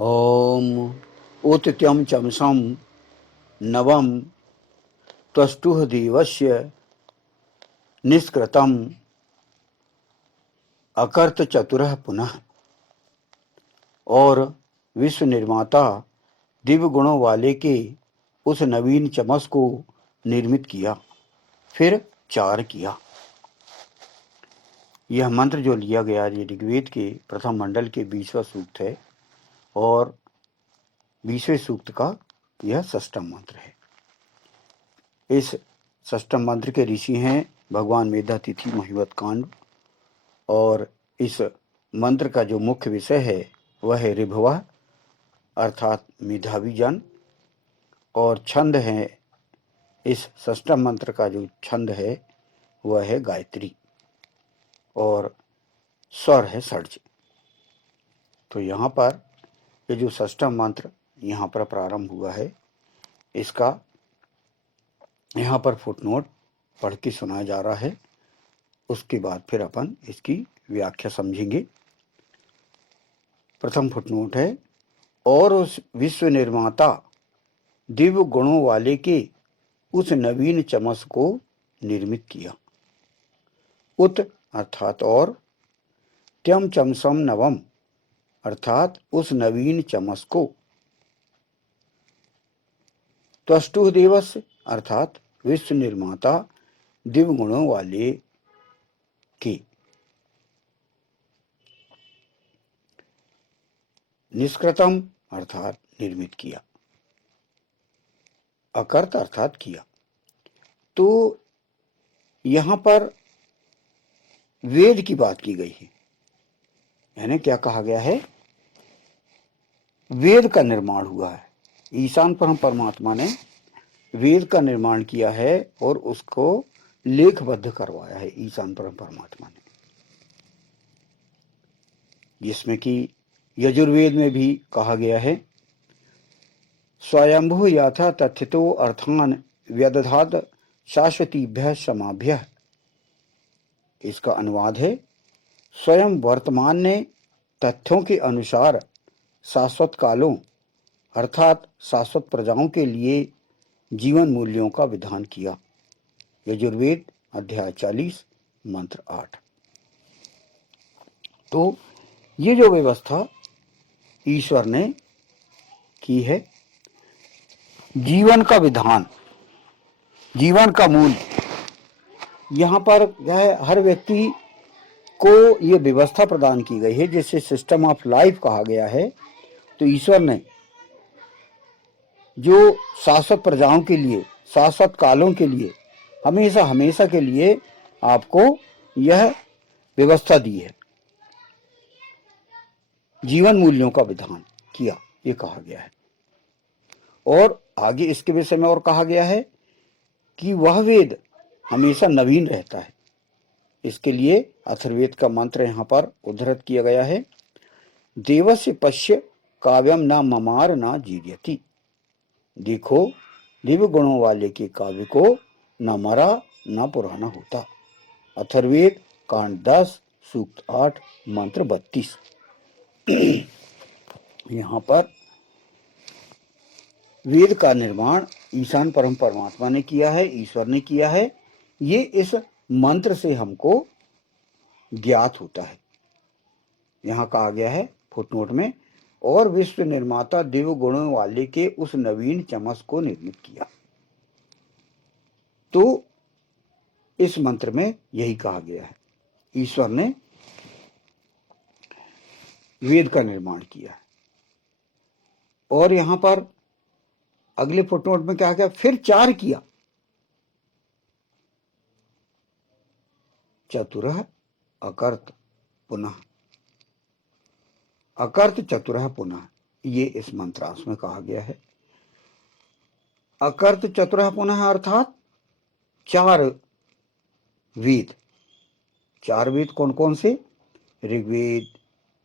ॐ उत्त्यं चमसं नवं त्वष्टुः देवस्य निष्कृतम् अकर्त चतुरः पुनः। और विश्व निर्माता दिव्य गुणों वाले के उस नवीन चमस को निर्मित किया, फिर चार किया। यह मंत्र जो लिया गया ये ऋग्वेद के प्रथम मंडल के 20वां सूक्त है और 20वें सूक्त का यह षष्ठम मंत्र है। इस षष्ठम मंत्र के ऋषि हैं भगवान मेधातिथि महिवत कांड और इस मंत्र का जो मुख्य विषय है वह है ऋभवः अर्थात मेधावी जन और छंद है। इस षष्ठम मंत्र का जो छंद है वह है गायत्री और स्वर है षड्ज। तो यहाँ पर ये जो षष्ठम मंत्र यहाँ पर प्रारंभ हुआ है इसका यहाँ पर फुटनोट पढ़ के सुनाया जा रहा है। उसके बाद फिर अपन इसकी व्याख्या समझेंगे। प्रथम फुटनोट है, और उस विश्व निर्माता दिव्य गुणों वाले के उस नवीन चमस को निर्मित किया। उत अर्थात और, त्यम चमसम नवम अर्थात उस नवीन चमस को, त्वष्टुः देवस्य अर्थात विश्व निर्माता दिव्य गुणों वाले के, निष्कृतम अर्थात निर्मित किया, अकर्त अर्थात किया। तो यहां पर वेद की बात की गई है, यानी क्या कहा गया है, वेद का निर्माण हुआ है। ईशान परमात्मा ने वेद का निर्माण किया है और उसको लेखबद्ध करवाया है ईशान परमात्मा ने, जिसमें कि यजुर्वेद में भी कहा गया है, स्वयंभू याथा तथितो अर्थान व्यदधात शाश्वतीभ्य समाभ्य। इसका अनुवाद है, स्वयं वर्तमान ने तथ्यों के अनुसार शाश्वत कालों अर्थात शाश्वत प्रजाओं के लिए जीवन मूल्यों का विधान किया। यजुर्वेद अध्याय 40 मंत्र 8। तो ये जो व्यवस्था ईश्वर ने की है, जीवन का विधान, जीवन का मूल, यहाँ पर यह हर व्यक्ति को ये व्यवस्था प्रदान की गई है जिसे सिस्टम ऑफ लाइफ कहा गया है। तो ईश्वर ने जो शाश्वत प्रजाओं के लिए, शाश्वत कालों के लिए, हमेशा हमेशा के लिए आपको यह व्यवस्था दी है, जीवन मूल्यों का विधान किया, ये कहा गया है। और आगे इसके विषय में और कहा गया है कि वह वेद हमेशा नवीन रहता है। इसके लिए अथर्ववेद का मंत्र यहाँ पर उद्धृत किया गया है, देवस्य पश्य काव्यम न ममार न जीर्यति। देखो दिव्य गुणों वाले के काव्य को न मरा न पुराना होता। अथर्ववेद कांड 10 सूक्त 8 मंत्र 32। यहाँ पर वेद का निर्माण ईशान परमात्मा ने किया है, ईश्वर ने किया है। ये इस मंत्र से हमको ज्ञात होता है। यहाँ कहा गया है फुटनोट में, और विश्व निर्माता दिव्य गुणों वाले के उस नवीन चमस को निर्मित किया। तो इस मंत्र में यही कहा गया है, ईश्वर ने वेद का निर्माण किया है। और यहां पर अगले फुटनोट में क्या गया, फिर चार किया, चतुरः अकर्त पुनः, अकर्त चतुरः पुनः, ये इस मंत्रांश में कहा गया है। अकर्त चतुरः पुनः अर्थात चार वेद। चार वेद कौन कौन से, ऋग्वेद,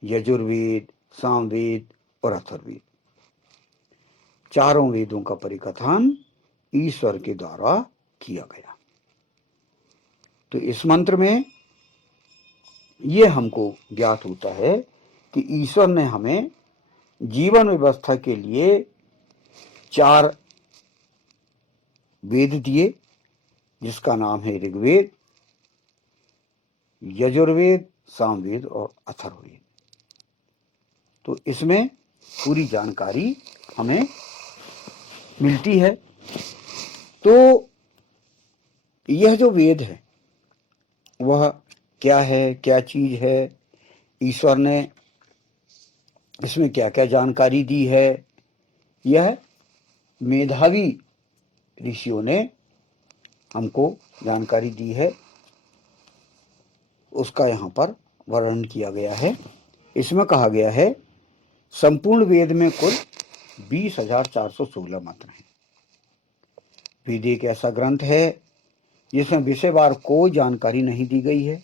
यजुर्वेद, सामवेद और अथर्ववेद। चारों वेदों का परिकथन ईश्वर के द्वारा किया गया। तो इस मंत्र में यह हमको ज्ञात होता है कि ईश्वर ने हमें जीवन व्यवस्था के लिए 4 वेद दिए, जिसका नाम है ऋग्वेद, यजुर्वेद, सामवेद और अथर्ववेद। तो इसमें पूरी जानकारी हमें मिलती है। तो यह जो वेद है वह क्या है, क्या चीज है, ईश्वर ने इसमें क्या क्या जानकारी दी है, यह मेधावी ऋषियों ने हमको जानकारी दी है, उसका यहाँ पर वर्णन किया गया है। इसमें कहा गया है संपूर्ण वेद में कुल 20,416 मंत्र हैं। वेद एक ऐसा ग्रंथ है जिसमें विषयवार कोई जानकारी नहीं दी गई है।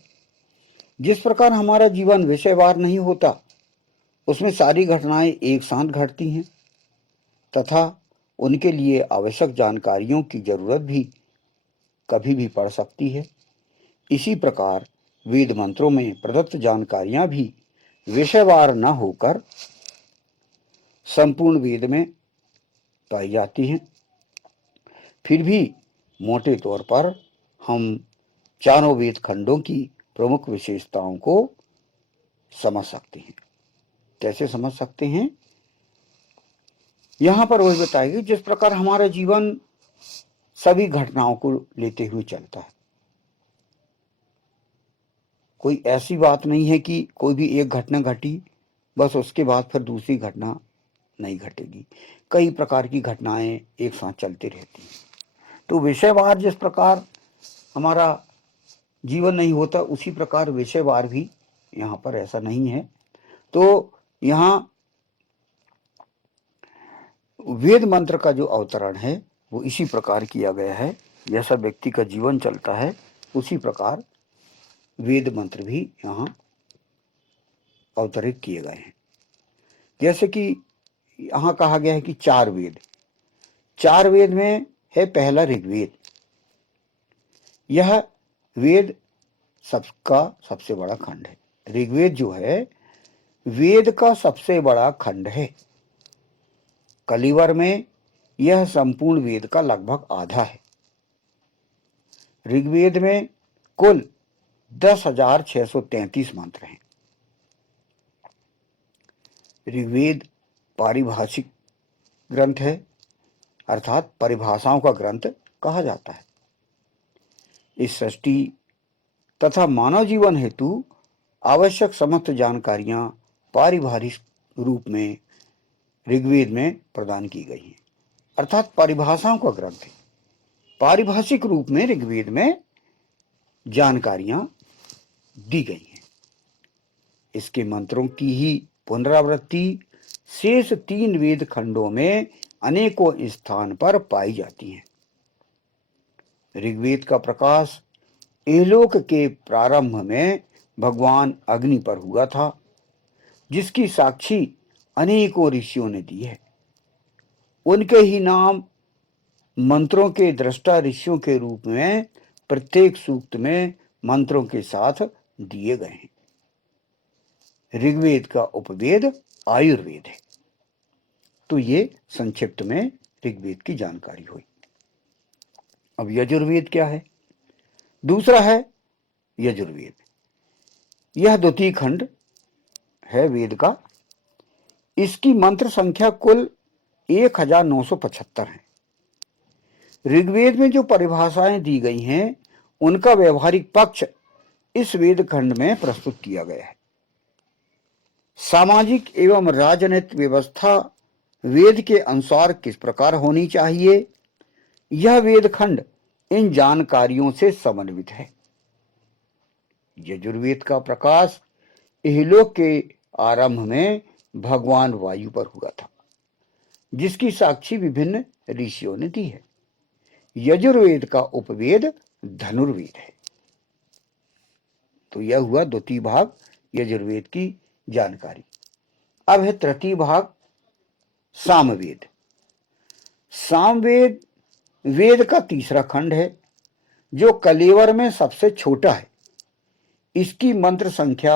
जिस प्रकार हमारा जीवन विषयवार नहीं होता, उसमें सारी घटनाएं एक साथ घटती हैं तथा उनके लिए आवश्यक जानकारियों की जरूरत भी कभी भी पड़ सकती है। इसी प्रकार वेद मंत्रों में प्रदत्त जानकारियां भी विषयवार न होकर संपूर्ण वेद में पाई जाती हैं। फिर भी मोटे तौर पर हम चारों वेद खंडों की प्रमुख विशेषताओं को समझ सकते हैं। कैसे समझ सकते हैं? यहां पर वही बताएगी जिस प्रकार हमारा जीवन सभी घटनाओं को लेते हुए चलता है। कोई ऐसी बात नहीं है कि कोई भी एक घटना घटी बस उसके बाद फिर दूसरी घटना नहीं घटेगी। कई प्रकार की घटनाएं एक साथ चलती रहती हैं। तो विषयवार जिस प्रकार हमारा जीवन नहीं होता, उसी प्रकार विषयवार भी यहाँ पर ऐसा नहीं है। तो यहाँ वेद मंत्र का जो अवतरण है वो इसी प्रकार किया गया है। जैसा व्यक्ति का जीवन चलता है उसी प्रकार वेद मंत्र भी यहाँ अवतरित किए गए हैं। जैसे कि यहाँ कहा गया है कि 4 वेद, 4 वेद में है पहला ऋग्वेद। यह वेद सबका सबसे बड़ा खंड है। ऋग्वेद जो है वेद का सबसे बड़ा खंड है। कलिवर में यह संपूर्ण वेद का लगभग आधा है। ऋग्वेद में कुल 10,633 मंत्र हैं। ऋग्वेद पारिभाषिक ग्रंथ है, अर्थात परिभाषाओं का ग्रंथ कहा जाता है। इस सृष्टि तथा मानव जीवन हेतु आवश्यक समस्त जानकारियां पारिभाषिक रूप में ऋग्वेद में प्रदान की गई हैं, अर्थात परिभाषाओं का ग्रंथ है। पारिभाषिक रूप में ऋग्वेद में जानकारियां दी गई हैं। इसके मंत्रों की ही पुनरावृत्ति शेष 3 वेद खंडों में अनेकों स्थान पर पाई जाती है। ऋग्वेद का प्रकाश इहलोक के प्रारंभ में भगवान अग्नि पर हुआ था, जिसकी साक्षी अनेकों ऋषियों ने दी है। उनके ही नाम मंत्रों के दृष्टा ऋषियों के रूप में प्रत्येक सूक्त में मंत्रों के साथ दिए गए हैं। ऋग्वेद का उपवेद आयुर्वेद है। तो ये संक्षिप्त में ऋग्वेद की जानकारी हुई। अब यजुर्वेद क्या है? दूसरा है यजुर्वेद। यह द्वितीय खंड है वेद का। इसकी मंत्र संख्या कुल 1975 है। ऋग्वेद में जो परिभाषाएं दी गई हैं उनका व्यवहारिक पक्ष इस वेद खंड में प्रस्तुत किया गया है। सामाजिक एवं राजनीतिक व्यवस्था वेद के अनुसार किस प्रकार होनी चाहिए, यह वेद खंड इन जानकारियों से समन्वित है। यजुर्वेद का प्रकाश इहलोक के आरंभ में भगवान वायु पर हुआ था, जिसकी साक्षी विभिन्न ऋषियों ने दी है। यजुर्वेद का उपवेद धनुर्वेद है। तो यह हुआ द्वितीय भाग यजुर्वेद की जानकारी। अब है तृतीय भाग सामवेद। सामवेद वेद का तीसरा खंड है, जो कलेवर में सबसे छोटा है। इसकी मंत्र संख्या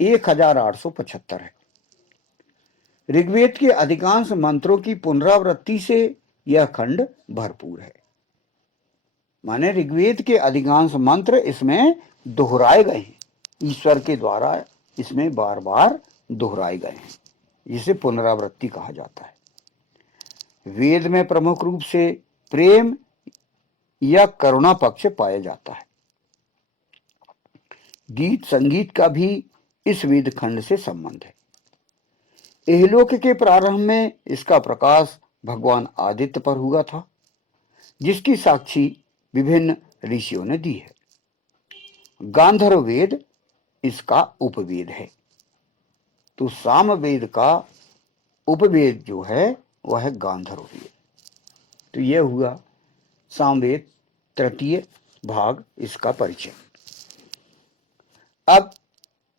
1875 है। ऋग्वेद के अधिकांश मंत्रों की पुनरावृत्ति से यह खंड भरपूर है। माने ऋग्वेद के अधिकांश मंत्र इसमें दोहराए गए हैं, ईश्वर के द्वारा इसमें बार बार दोहराए गए हैं, जिसे पुनरावृत्ति कहा जाता है। वेद में प्रमुख रूप से प्रेम या करुणा पक्ष पाया जाता है। गीत संगीत का भी इस वेद खंड से संबंध है। इहलोक के प्रारंभ में इसका प्रकाश भगवान आदित्य पर हुआ था, जिसकी साक्षी विभिन्न ऋषियों ने दी है। गांधर्व वेद इसका उपवेद है। तो सामवेद का उपवेद जो है वह है गांधर्व वेद। तो यह हुआ सामवेद तृतीय भाग, इसका परिचय। अब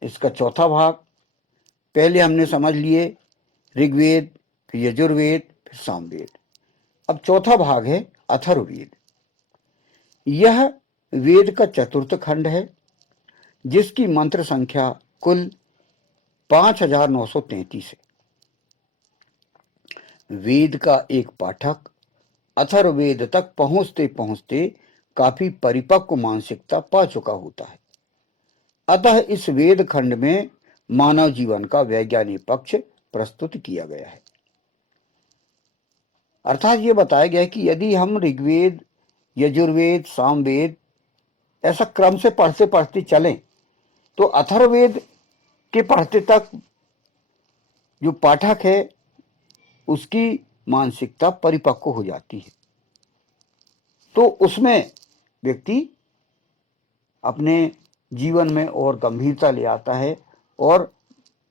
इसका चौथा भाग, पहले हमने समझ लिए ऋग्वेद, फिर यजुर्वेद, फिर सामवेद। अब चौथा भाग है अथर्ववेद। यह वेद का चतुर्थ खंड है, जिसकी मंत्र संख्या कुल 5933 है। वेद का एक पाठक अथर्ववेद तक पहुंचते पहुंचते काफी परिपक्व मानसिकता पा चुका होता है। अतः इस वेद खंड में मानव जीवन का वैज्ञानिक पक्ष प्रस्तुत किया गया है। अर्थात ये बताया गया है कि यदि हम ऋग्वेद, यजुर्वेद, सामवेद ऐसा क्रम से पढ़ते पढ़ते चलें तो अथर्ववेद के पढ़ते तक जो पाठक है उसकी मानसिकता परिपक्व हो जाती है, तो उसमें व्यक्ति अपने जीवन में और गंभीरता ले आता है और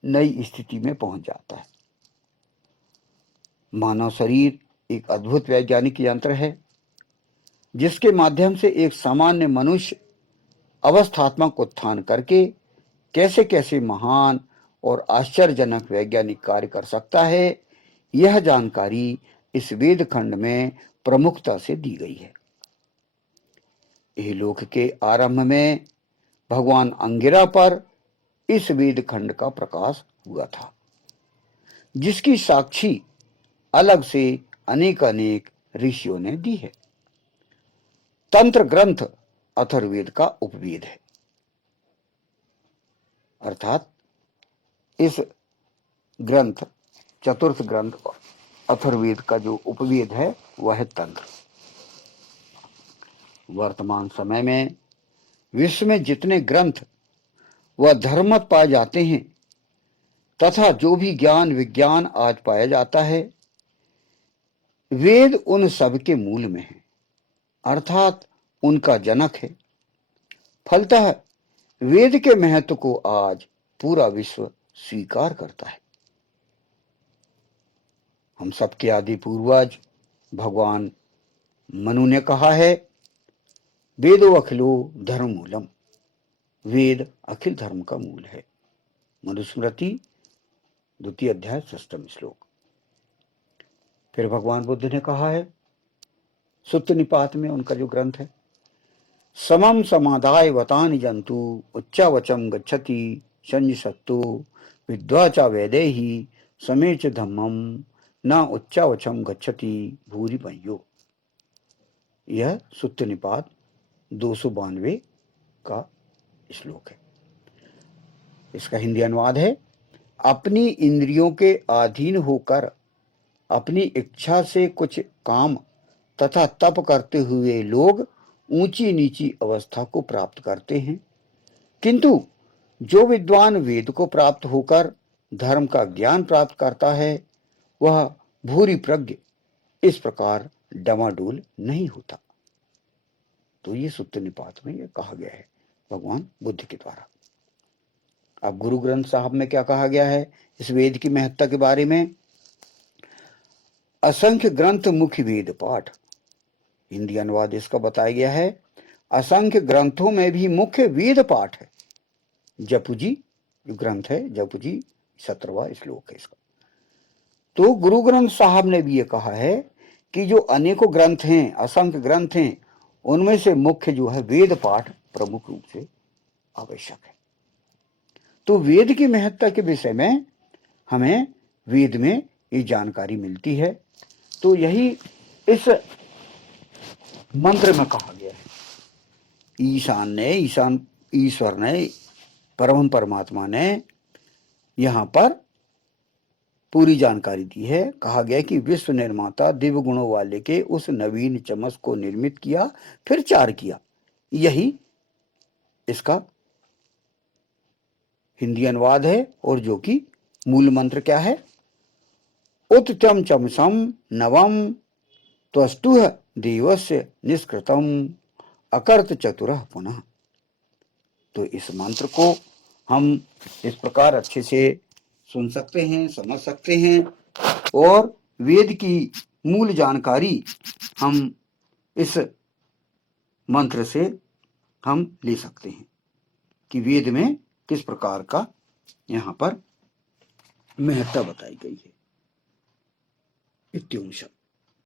नई स्थिति में पहुंच जाता है। मानव शरीर एक अद्भुत वैज्ञानिक यंत्र है, जिसके माध्यम से एक सामान्य मनुष्य अवस्थात्मक उत्थान करके कैसे कैसे महान और आश्चर्यजनक वैज्ञानिक कार्य कर सकता है, यह जानकारी इस वेद खंड में प्रमुखता से दी गई है। इहलोक के आरंभ में भगवान अंगिरा पर इस वेद खंड का प्रकाश हुआ था, जिसकी साक्षी अलग से अनेक अनेक ऋषियों ने दी है। तंत्र ग्रंथ अथर्ववेद का उपवेद है। अर्थात इस ग्रंथ, चतुर्थ ग्रंथ अथर्ववेद का जो उपवेद है वह है तंत्र। वर्तमान समय में विश्व में जितने ग्रंथ व धर्ममत पाए जाते हैं तथा जो भी ज्ञान विज्ञान आज पाया जाता है, वेद उन सब के मूल में है, अर्थात उनका जनक है। फलतः वेद के महत्व को आज पूरा विश्व स्वीकार करता है। हम सबके आदि पूर्वज भगवान मनु ने कहा है, वेदो अखिलो धर्म मूलम, वेद अखिल धर्म का मूल है। मनुस्मृति 2 अध्याय 6 श्लोक। फिर भगवान बुद्ध ने कहा है सुत्त निपात में, उनका जो ग्रंथ है, समम समादाय वतानि जंतु उच्चावचम गच्छति संजसत्तु विद्वाचा वैदेही समेच धम्मम न उच्चावचम गच्छति भूरि पंयो। यह सुत्त निपात 292 का श्लोक है। इसका हिंदी अनुवाद है, अपनी इंद्रियों के अधीन होकर अपनी इच्छा से कुछ काम तथा तप करते हुए लोग ऊंची नीची अवस्था को प्राप्त करते हैं, किंतु जो विद्वान वेद को प्राप्त होकर धर्म का ज्ञान प्राप्त करता है वह भूरि प्रज्ञ इस प्रकार डमाडोल नहीं होता। तो ये सुत्त निपात में यह कहा गया है भगवान बुद्ध के द्वारा। अब गुरु ग्रंथ साहब में क्या कहा गया है इस वेद की महत्ता के बारे में? असंख्य ग्रंथ मुख्य वेद पाठ। हिंदी अनुवाद इसका बताया गया है, असंख्य ग्रंथों में भी मुख्य वेद पाठ है। जपुजी जो ग्रंथ है, जपुजी 17वां श्लोक है इसका। तो गुरु ग्रंथ साहब ने भी ये कहा है कि जो अनेकों ग्रंथ हैं, असंख्य ग्रंथ हैं, उनमें से मुख्य जो है वेद पाठ प्रमुख रूप से आवश्यक है। तो वेद की महत्ता के विषय में हमें वेद में ये जानकारी मिलती है। तो यही इस मंत्र में कहा गया है। ईश्वर ने, परम परमात्मा ने यहाँ पर पूरी जानकारी दी है। कहा गया कि विश्व निर्माता दिव्य गुणों वाले के उस नवीन चमस को निर्मित किया, फिर चार किया। यही इसका हिंदी अनुवाद है, और जो कि मूल मंत्र क्या है? उत्तम चमसम नवम त्वष्टुः देवस्य निष्कृतम अकर्त चतुरः पुनः। तो इस मंत्र को हम इस प्रकार अच्छे से सुन सकते हैं, समझ सकते हैं, और वेद की मूल जानकारी हम इस मंत्र से हम ले सकते हैं कि वेद में किस प्रकार का यहाँ पर महत्ता बताई गई है। इत्युंशः।